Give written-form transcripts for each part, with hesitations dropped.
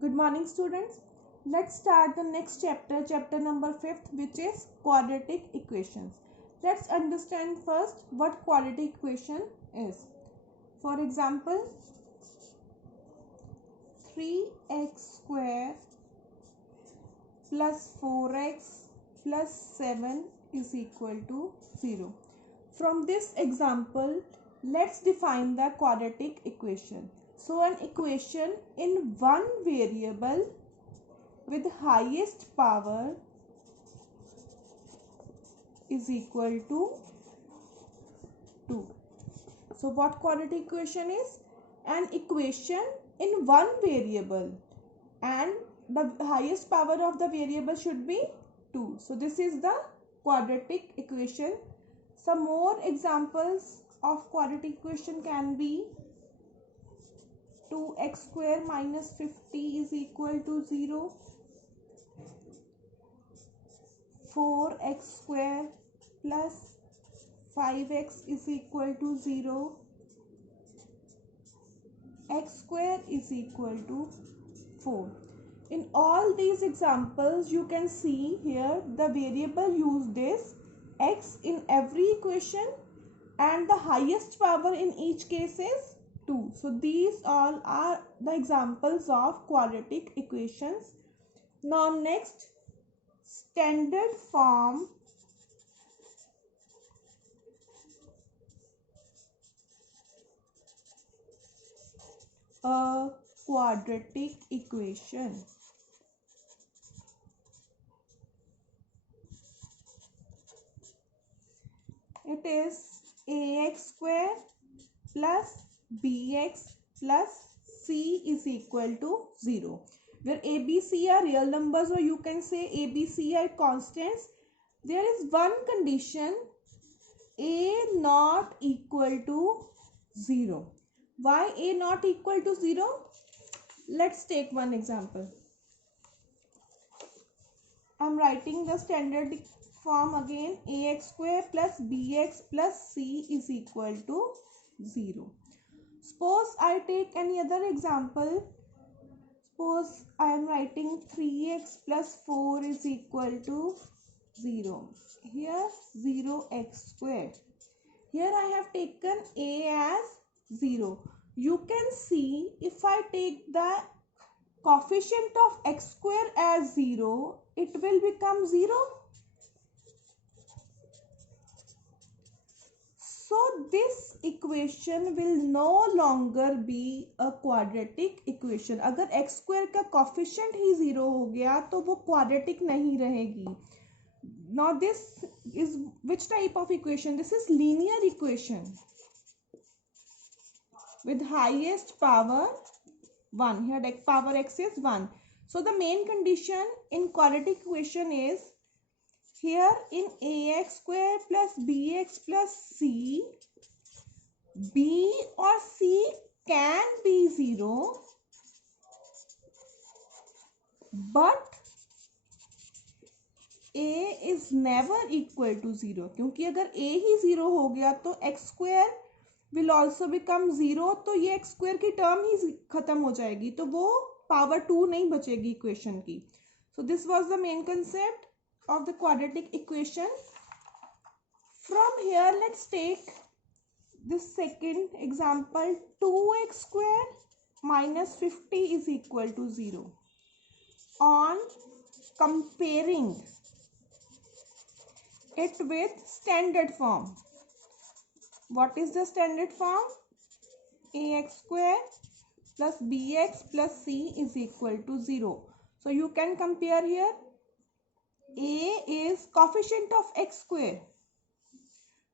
Good morning, students. Let's start the next chapter, chapter number 5th, which is quadratic equations. Let's understand first what quadratic equation is. For example, 3x square plus 4x plus 7 is equal to 0. From this example, let's define the quadratic equation. So an equation in one variable with highest power is equal to 2. So what quadratic equation is? An equation in one variable and the highest power of the variable should be 2. So this is the quadratic equation. Some more examples of quadratic equation can be 2x square minus 50 is equal to 0. 4x square plus 5x is equal to 0. X square is equal to 4. In all these examples, you can see here the variable used is x in every equation and the highest power in each case is 2. So these all are the examples of quadratic equations. Now next, standard form a quadratic equation. It is ax square plus bx plus c is equal to 0. Where a, b, c are real numbers, or you can say a, b, c are constants. There is one condition, a not equal to 0. Why a not equal to 0? Let's take one example. I am writing the standard form again. Ax square plus bx plus c is equal to 0. Suppose I take any other example. Suppose I am writing 3x plus 4 is equal to 0. Here 0x square. Here I have taken a as 0. You can see if I take the coefficient of x square as 0, it will become 0. So this equation will no longer be a quadratic equation. अगर x square का coefficient ही 0 हो गया तो वो quadratic नहीं रहेगी. Now this is which type of equation? This is linear equation with highest power 1. Here power x is 1. So the main condition in quadratic equation is here in ax square plus bx plus c, b or c can be 0, but a is never equal to 0. क्योंकि अगर a ही 0 हो गया तो x square will also become 0. तो ये x square की term ही खत्म हो जाएगी, तो वो पावर 2 नहीं बचेगी इक्वेशन की. So this was the main concept of the quadratic equation. From here, let's take this second example. 2x square minus 50 is equal to 0. On comparing it with standard form. What is the standard form? Ax square plus bx plus c is equal to 0. So you can compare here. A is coefficient of x square.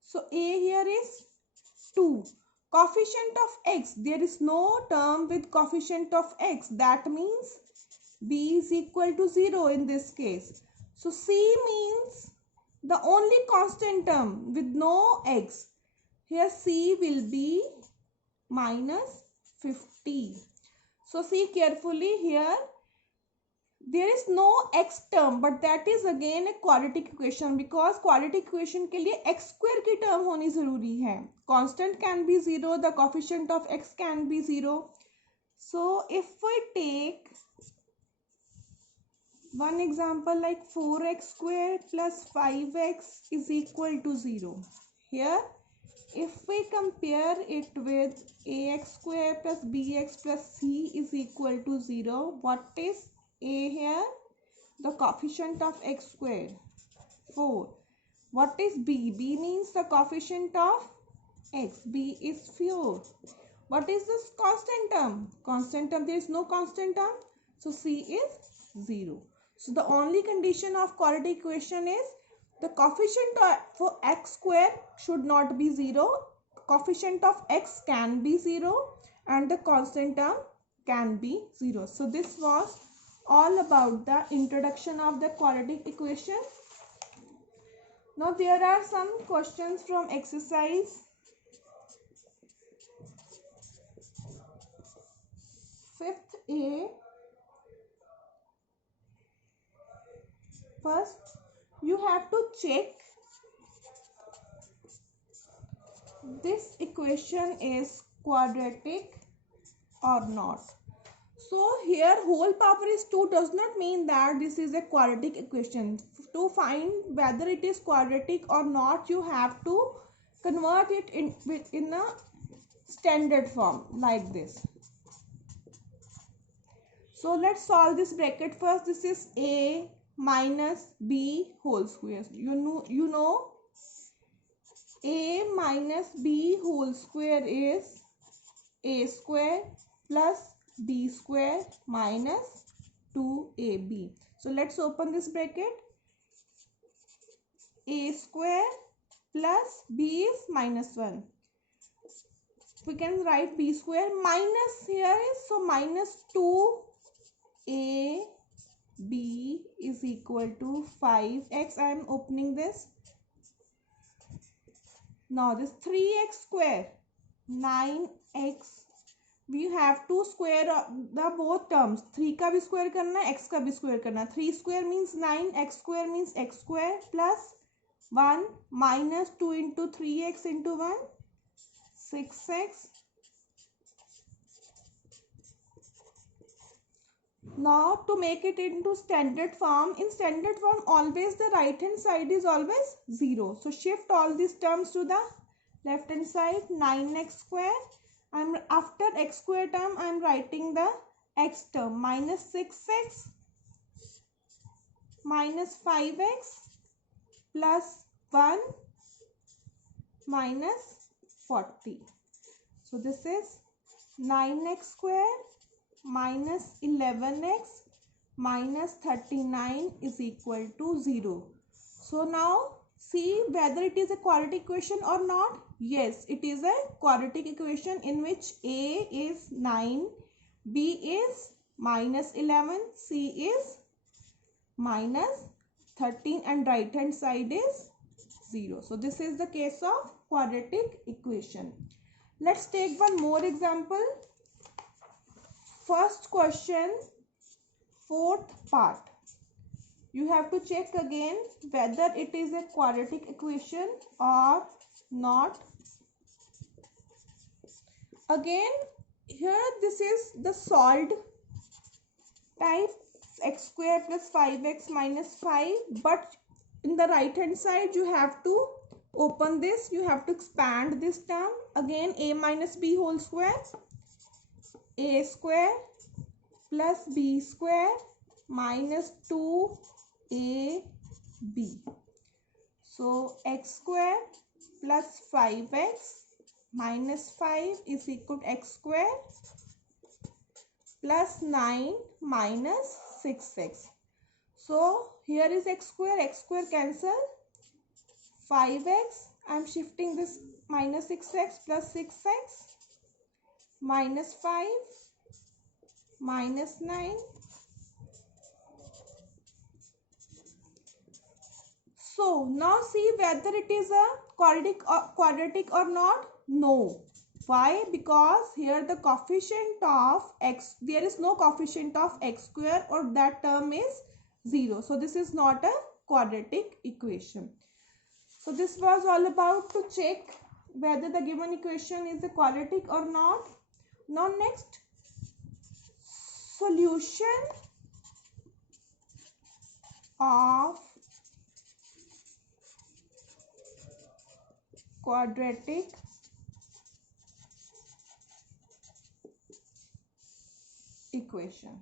So a here is 2. Coefficient of x, there is no term with coefficient of x. That means b is equal to 0 in this case. So c means the only constant term with no x. Here c will be minus 50. So see carefully here. There is no x term, but that is again a quadratic equation, because quadratic equation के लिए x square की term होनी जरूरी है. Constant can be 0, the coefficient of x can be 0. So if we take One example like 4x square plus 5x is equal to 0. Here, if we compare it with ax square plus bx plus c is equal to 0, what is a here? The coefficient of x square, 4. What is b? B means the coefficient of x. b is 4. What is this constant term? Constant term, there is no constant term. So c is 0. So the only condition of quadratic equation is the coefficient for x square should not be 0. Coefficient of x can be 0 and the constant term can be 0. So this was all about the introduction of the quadratic equation. Now there are some questions from exercise 5th A. First, you have to check this equation is quadratic or not. So here whole power is 2 does not mean that this is a quadratic equation. To find whether it is quadratic or not, you have to convert it in a standard form like this. So let's solve this bracket first. This is a minus b whole square. You know a minus b whole square is a square plus b square minus 2ab. So let's open this bracket. A square plus b is minus 1. We can write b square minus here is, so minus 2ab is equal to 5x. I am opening this. Now this 3x square, 9x. We have to square the both terms. 3 का भी square करना है, x का भी square करना है. 3 square means 9, x square means x square plus 1 minus 2 into 3x into 1, 6x. Now to make it into standard form, in standard form always the right hand side is always 0. So shift all these terms to the left hand side. 9x square. After x square term I am writing the x term, minus 6x minus 5x plus 1 minus 40. So this is 9x square minus 11x minus 39 is equal to 0. So now see whether it is a quadratic equation or not. Yes, it is a quadratic equation in which a is 9, b is minus 11, c is minus 13 and right hand side is 0. So this is the case of quadratic equation. Let's take one more example. First question, 4th part. You have to check again whether it is a quadratic equation or not. Again, here this is the solved type, x square plus 5x minus 5. But in the right hand side, you have to open this. You have to expand this term. Again, a minus b whole square. A square plus b square minus 2ab. So x square plus 5x minus 5 is equal to x square plus 9 minus 6x. So here is x square cancel. 5x, I am shifting this minus 6x plus 6x minus 5 minus 9. So now see whether it is a quadratic or not. No. Why? Because here the coefficient of x, there is no coefficient of x square or that term is 0. So this is not a quadratic equation. So this was all about to check whether the given equation is a quadratic or not. Now next, solution of quadratic equation.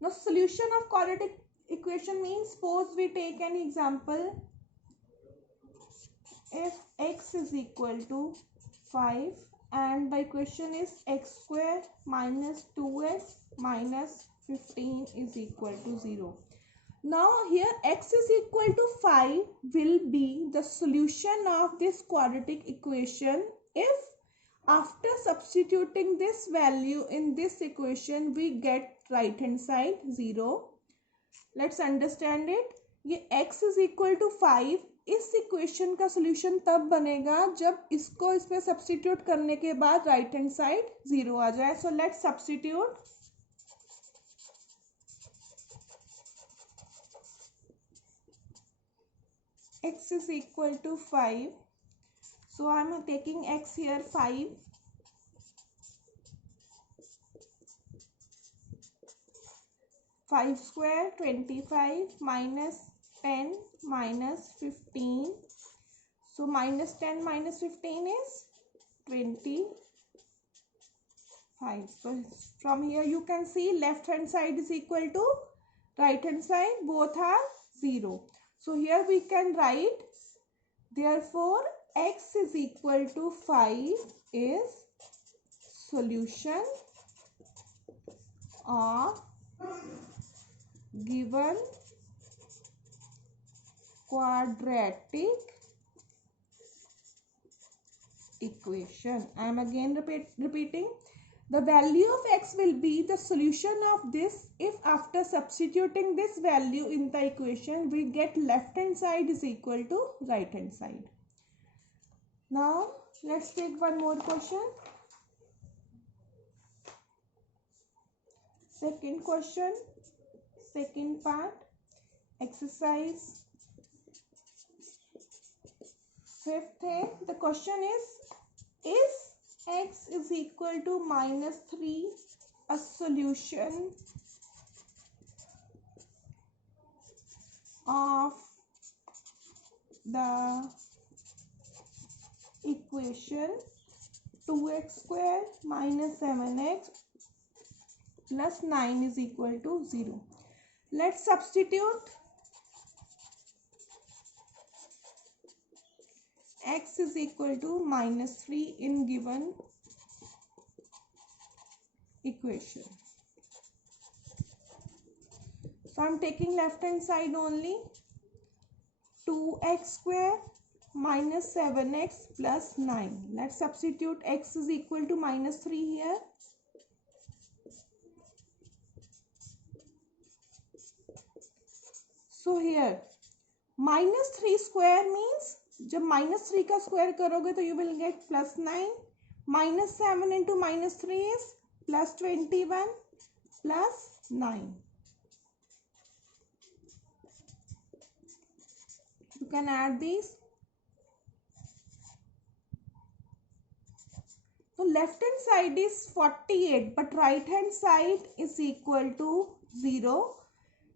Now solution of quadratic equation means, suppose we take an example. If x is equal to 5 and the equation is x square minus 2x minus 15 is equal to 0. Now here x is equal to 5 will be the solution of this quadratic equation if after substituting this value in this equation we get right hand side 0. Let's understand it. ये x is equal to 5 इस equation का solution तब बनेगा जब इसको इसमें substitute करने के बाद राइट हैंड साइड 0 आ जाए. So let's substitute. x is equal to 5. So I am taking x here 5. 5 square 25 minus 10 minus 15. So minus 10 minus 15 is 25. So from here you can see left hand side is equal to right hand side. Both are 0. So here we can write, therefore x is equal to 5 is solution of given quadratic equation. I am again repeating. The value of x will be the solution of this if after substituting this value in the equation we get left hand side is equal to right hand side. Now let's take one more question. Second question, second part, exercise 5th. The question is x is equal to minus 3 a solution of the equation 2x square minus 7x plus 9 is equal to 0. Let's substitute. X is equal to minus 3 in given equation. So I am taking left hand side only. 2x square minus 7x plus 9. Let's substitute x is equal to minus 3 here. So here minus 3 square means जब minus 3 का square करोगे तो you will get plus 9. Minus 7 into minus 3 is plus 21 plus 9. You can add these. So left hand side is 48 but right hand side is equal to 0.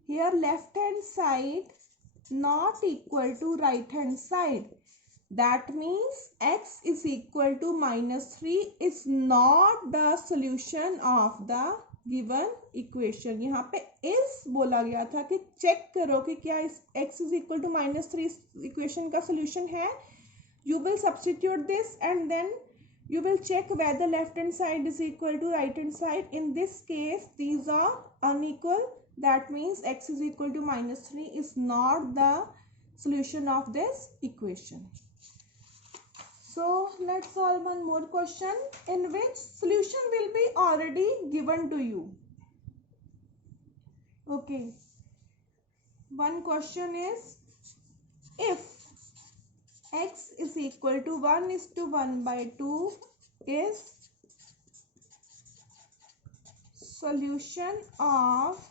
Here left hand side not equal to right hand side. That means x is equal to minus 3 is not the solution of the given equation. यहाँ पे is बोला गया था कि check करो कि क्या इस x is equal to minus 3 equation का solution है. You will substitute this and then you will check whether left hand side is equal to right hand side. In this case these are unequal. That means x is equal to minus 3 is not the solution of this equation. So let's solve one more question in which solution will be already given to you. Okay. One question is, if x is equal to 1:1 by 2 is solution of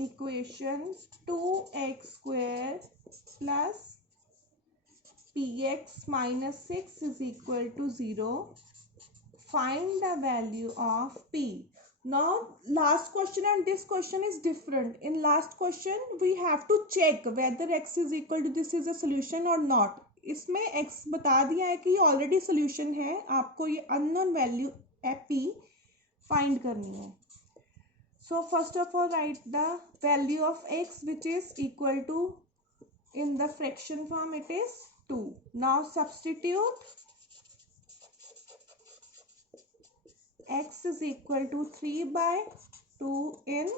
equation 2x square plus px minus 6 is equal to 0. Find the value of p. Now last question and this question is different. In last question we have to check whether x is equal to this is a solution or not. इसमें x बता दिया है कि ये already solution है, आपको ये unknown value p find करनी है. So first of all write the value of x which is equal to, in the fraction form it is 2. Now substitute x is equal to 3 by 2 in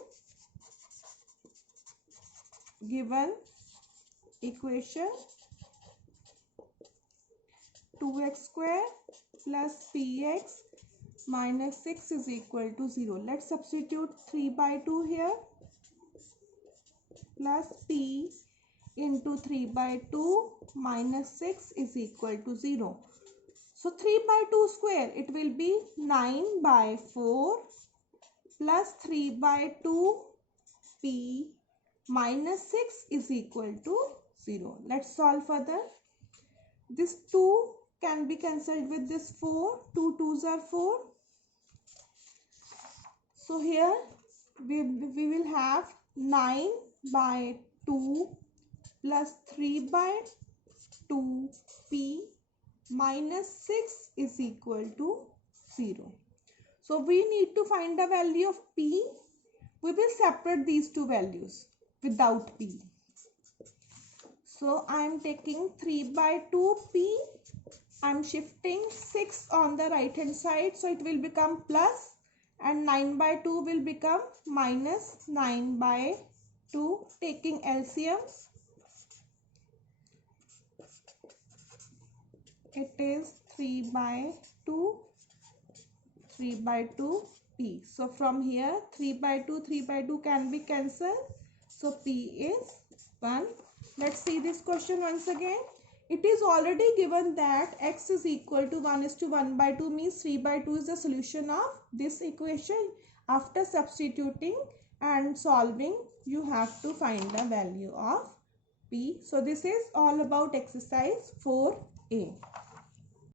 given equation. 2x square plus px minus 6 is equal to 0. Let's substitute 3 by 2 here plus p into 3 by 2 minus 6 is equal to 0. So 3 by 2 square, it will be 9 by 4 plus 3 by 2 p minus 6 is equal to 0. Let's solve further. This 2 can be cancelled with this 4. 2 2s are 4. So here we will have 9 by 2 plus 3 by 2 p minus 6 is equal to 0. So we need to find the value of p. We will separate these two values without p. So I am taking 3 by 2 p. I am shifting 6 on the right hand side, so it will become plus, and 9 by 2 will become minus 9 by 2. Taking LCM, it is 3 by 2, 3 by 2 p. So from here 3 by 2 can be cancelled. So p is 1. Let's see this question once again. It is already given that x is equal to 1:1 by 2 means 3 by 2 is the solution of this equation. After substituting and solving, you have to find the value of p. So this is all about exercise 4a.